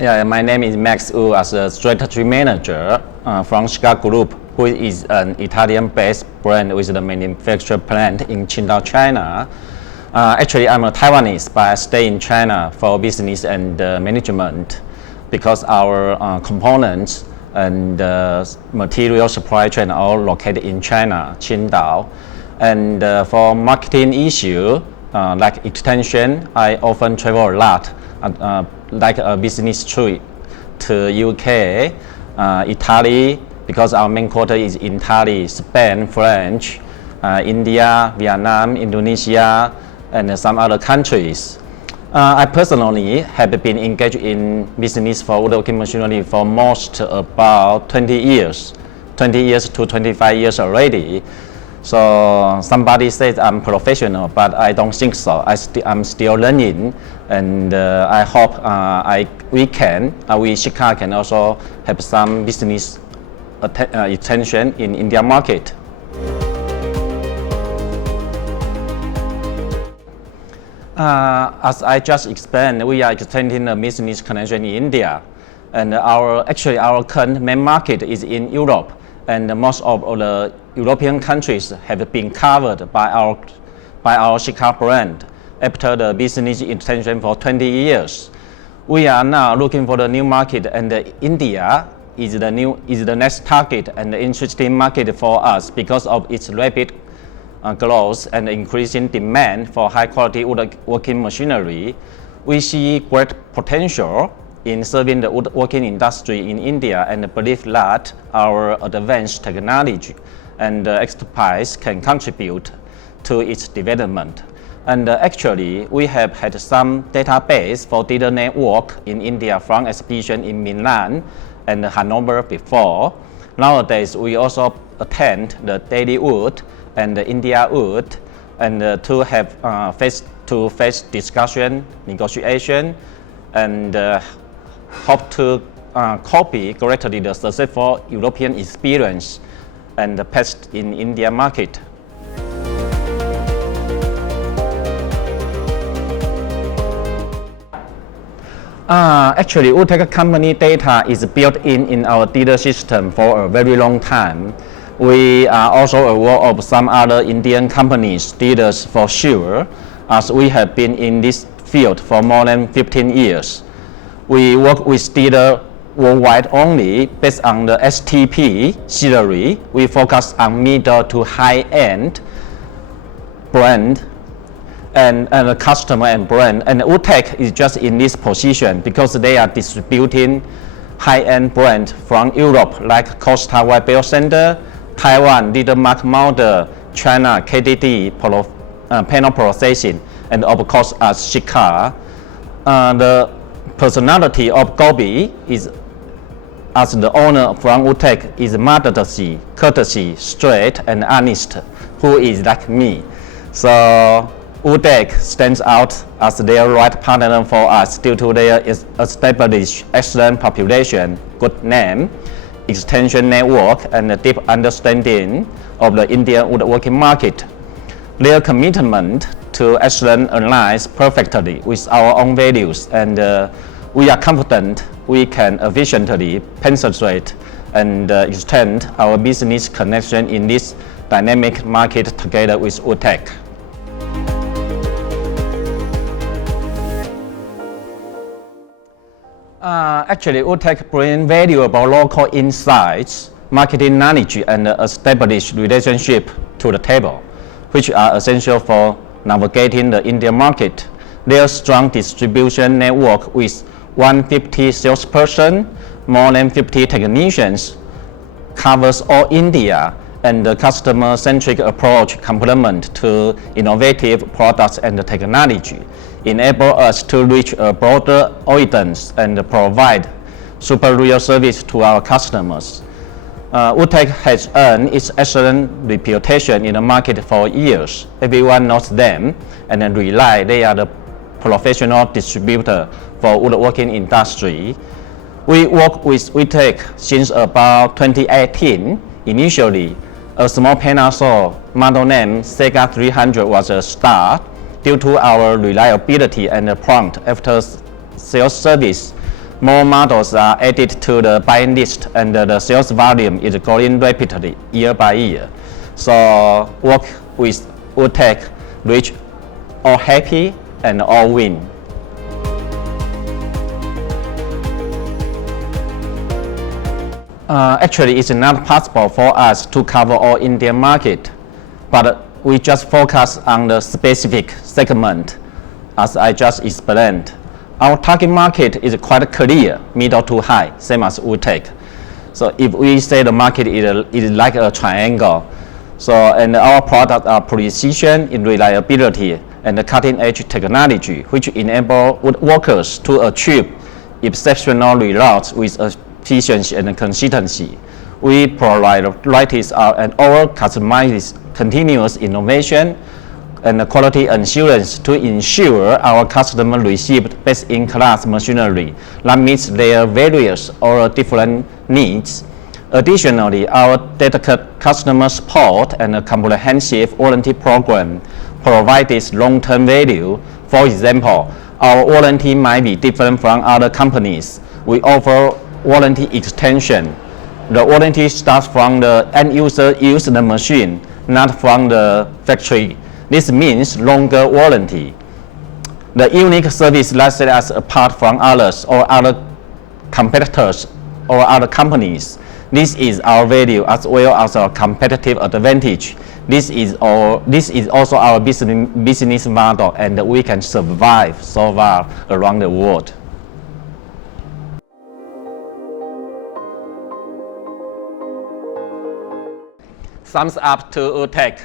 Yeah, my name is Max Wu as a strategy manager from Sicar Group, who is an Italian-based brand with the manufacturing plant in Qingdao, China. Actually, I'm a Taiwanese, but I stay in China for business and management because our components and material supply chain are all located in China, Qingdao. And for marketing issue, like extension, I often travel a lot, like a business trip to UK, Italy, because our main quarter is in Italy, Spain, French, India, Vietnam, Indonesia, and some other countries. I personally have been engaged in business for woodworking machinery for most about 20 years to 25 years already. So somebody says I'm professional, but I don't think so. I'm still learning, and I hope we Sicar can also have some business attention in India market. As I just explained, we are extending the business connection in India, and our current main market is in Europe, and most of the European countries have been covered by our Sicar brand after the business extension for 20 years. We are now looking for the new market, and India is the next target and interesting market for us because of its rapid growth and increasing demand for high-quality woodworking machinery. We see great potential in serving the woodworking industry in India and believe that our advanced technology and expertise can contribute to its development. And actually, we have had some database for dealer network in India from exhibition in Milan and Hanover before. Nowadays, we also attend the Daily Wood and the India Wood, and to have face-to-face discussion, negotiation, and hope to copy correctly the successful European experience and the past in India market. Actually, Woodtech company data is built in our dealer system for a very long time. We are also aware of some other Indian companies, dealers for sure, as we have been in this field for more than 15 years. We work with dealers worldwide only based on the STP salary. We focus on middle to high-end brand and the customer and brand. And Woodtech is just in this position because they are distributing high-end brand from Europe like Costa White Bell Center, Taiwan, Leader Mark Molder, China, KDD, panel processing, and of course as Sicar. The personality of Gobi is, as the owner from Woodtech, is modesty, courtesy, straight, and honest, who is like me. So Woodtech stands out as their right partner for us due to their established excellent population, good name, extension network, and a deep understanding of the Indian woodworking market. Their commitment to excellence aligns perfectly with our own values, and we are confident we can efficiently penetrate and extend our business connection in this dynamic market together with Woodtech. Actually, Woodtech brings valuable local insights, marketing knowledge, and established relationship to the table, which are essential for navigating the Indian market. Their strong distribution network with 150 salespersons, more than 50 technicians, covers all India, and the customer-centric approach complement to innovative products and technology enable us to reach a broader audience and provide superior service to our customers. Woodtech has earned its excellent reputation in the market for years. Everyone knows them and they are the professional distributor for woodworking industry. We work with Woodtech since about 2018. Initially, a small panel saw model name Sicar 300 was a start due to our reliability and prompt after sales service. More models are added to the buying list, and the sales volume is growing rapidly year by year. So work with Woodtech, reach all happy and all win. Actually, it's not possible for us to cover all Indian market, but we just focus on the specific segment, as I just explained. Our target market is quite clear, middle to high, same as Woodtech. So if we say the market is like a triangle, and our products are precision in reliability and the cutting-edge technology, which enable woodworkers to achieve exceptional results with efficiency and consistency. We prioritize our customized continuous innovation and quality assurance to ensure our customers receive best-in-class machinery that meets their various or different needs. Additionally, our dedicated customer support and a comprehensive warranty program provide this long-term value. For example, our warranty might be different from other companies. We offer warranty extension. The warranty starts from the end user use the machine, not from the factory. This means longer warranty. The unique service that sets us apart from others or other competitors or other companies. This is our value as well as our competitive advantage. This is also our business model, and we can survive so far around the world. Thumbs up to Woodtech.